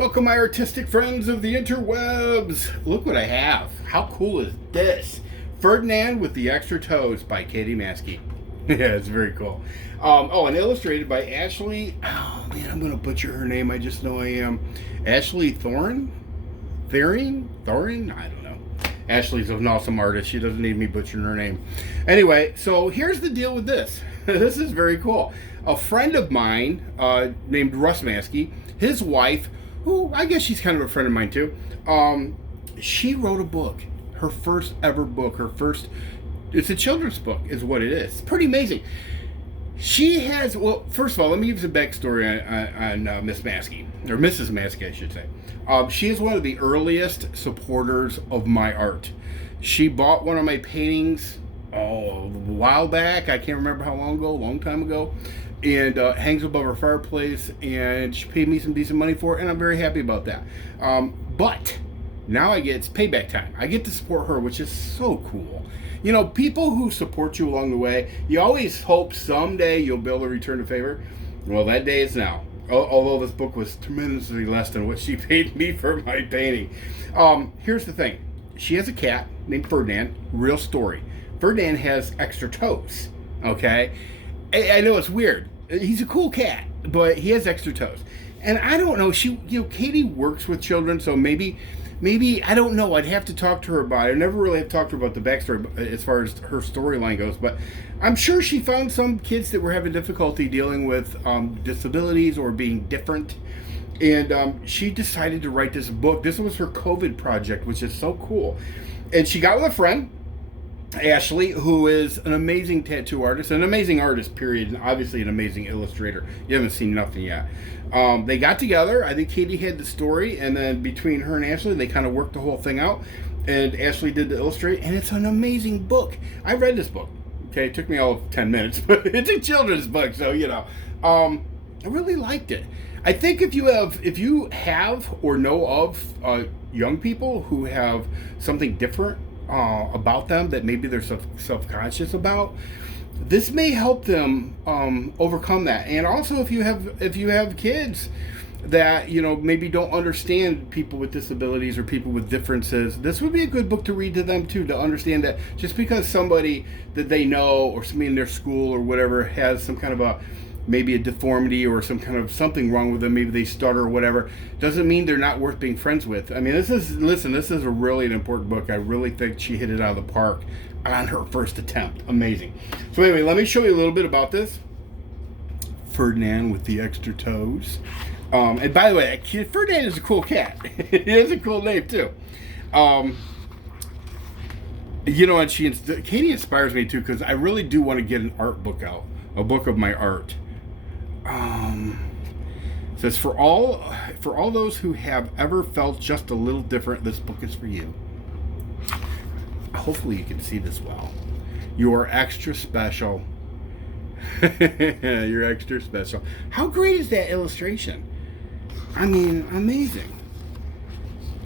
Welcome, my artistic friends of the interwebs. Look what I have. How cool is this? Ferdinand with the Extra Toes by Katie Maskey. Yeah, it's very cool. And illustrated by Ashley. Oh man, I'm gonna butcher her name. I just know I am. Ashley Thoreen. Thoreen. I don't know. Ashley's an awesome artist. She doesn't need me butchering her name. Anyway, so here's the deal with this. This is very cool. A friend of mine named Russ Maskey, his wife, who I guess she's kind of a friend of mine too, she wrote a book. Her first ever book. It's a children's book is what it is. It's pretty amazing. She has, well, first of all, let me give you some backstory on Miss Maskey, or Mrs. Maskey, I should say. She is one of the earliest supporters of my art. She bought one of my paintings a while back. I can't remember how long ago, a long time ago. And hangs above her fireplace, and she paid me some decent money for it, and I'm very happy about that. But now it's payback time. I get to support her, which is so cool. You know, people who support you along the way, you always hope someday you'll be able to return the favor. Well, that day is now. Although this book was tremendously less than what she paid me for my painting. Here's the thing. She has a cat named Ferdinand. Real story. Ferdinand has extra toes. Okay? I know it's weird. He's a cool cat, but he has extra toes. And I don't know, Katie works with children, so maybe, I don't know, I'd have to talk to her about it. I never really have talked to her about the backstory as far as her storyline goes, but I'm sure she found some kids that were having difficulty dealing with disabilities or being different. And she decided to write this book. This was her COVID project, which is so cool. And she got with a friend, Ashley, who is an amazing tattoo artist, an amazing artist, period, and obviously an amazing illustrator. You haven't seen nothing yet. They got together. I think Katie had the story, and then between her and Ashley, they kind of worked the whole thing out, and Ashley did the illustrate, and it's an amazing book. I read this book. Okay, it took me all of 10 minutes, but it's a children's book, so, I really liked it. I think if you have or know of young people who have something different about them that maybe they're self-conscious about, this may help them overcome that. And also if you have kids that maybe don't understand people with disabilities or people with differences, this would be a good book to read to them too, to understand that just because somebody that they know or somebody in their school or whatever has some kind of maybe a deformity or some kind of something wrong with them, maybe they stutter or whatever, doesn't mean they're not worth being friends with. I mean, this is a really an important book. I really think she hit it out of the park on her first attempt. Amazing. So anyway, let me show you a little bit about this. Ferdinand with the extra toes. And by the way, Ferdinand is a cool cat. He has a cool name too. And Katie inspires me too, because I really do want to get an art book out, a book of my art. Says for all those who have ever felt just a little different, this book is for you. Hopefully you can see this well. You are extra special. You're extra special. How great is that illustration? I mean, amazing.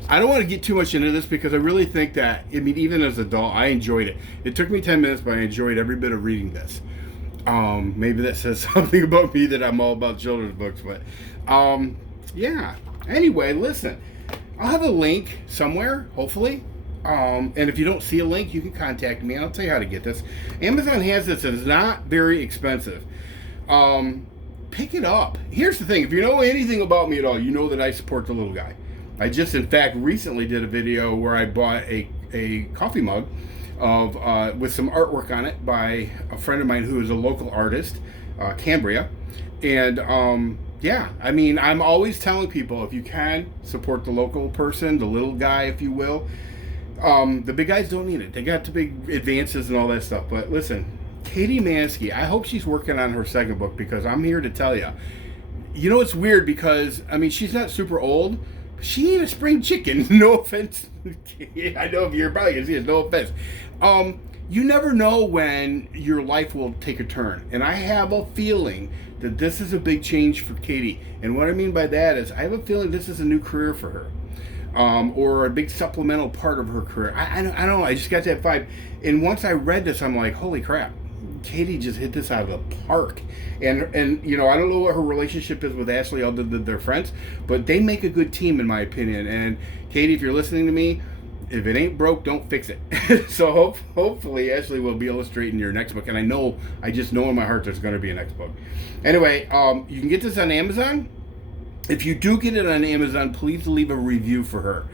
I don't want to get too much into this because I really think that, even as an adult, I enjoyed it. It took me 10 minutes, but I enjoyed every bit of reading this. Maybe that says something about me that I'm all about children's books, but yeah. Anyway, listen, I'll have a link somewhere, hopefully. And if you don't see a link, you can contact me. I'll tell you how to get this. Amazon has this, and it's not very expensive. Pick it up. Here's the thing: if you know anything about me at all, you know that I support the little guy. I just, in fact, recently did a video where I bought a coffee mug with some artwork on it by a friend of mine who is a local artist, Cambria. And I'm always telling people, if you can, support the local person, the little guy, if you will. The big guys don't need it. They got the big advances and all that stuff. But listen, Katie Maskey, I hope she's working on her second book, because I'm here to tell you. It's weird because, she's not super old. She ain't a spring chicken. No offense. I know if you're probably going to see it. No offense. You never know when your life will take a turn. And I have a feeling that this is a big change for Katie. And what I mean by that is I have a feeling this is a new career for her. Or a big supplemental part of her career. I don't know. I just got that vibe. And once I read this, I'm like, holy crap. Katie just hit this out of the park. And you know, I don't know what her relationship is with Ashley other than they're friends, but they make a good team in my opinion. And Katie, if you're listening to me, if it ain't broke, don't fix it. So hopefully Ashley will be illustrating your next book. And I just know in my heart there's going to be a next book. Anyway, you can get this on Amazon. If you do get it on Amazon, please leave a review for her.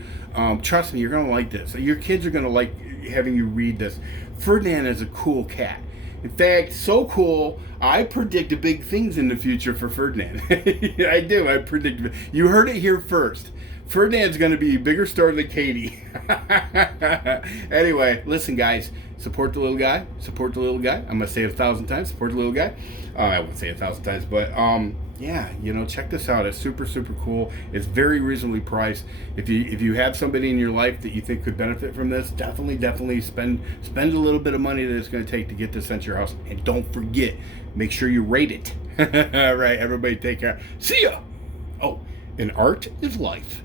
Trust me, you're going to like this. Your kids are going to like having you read this. Ferdinand is a cool cat. In fact, so cool, I predict big things in the future for Ferdinand. I do. I predict. You heard it here first. Ferdinand's going to be a bigger star than Katie. Anyway, listen, guys. Support the little guy. Support the little guy. I'm going to say it 1,000 times. Support the little guy. I wouldn't say it 1,000 times, but yeah, you know, check this out. It's super, super cool. It's very reasonably priced. If you have somebody in your life that you think could benefit from this, definitely spend a little bit of money that it's going to take to get this sent to your house. And don't forget, make sure you rate it. All right, everybody, take care. See ya. Oh, and art is life.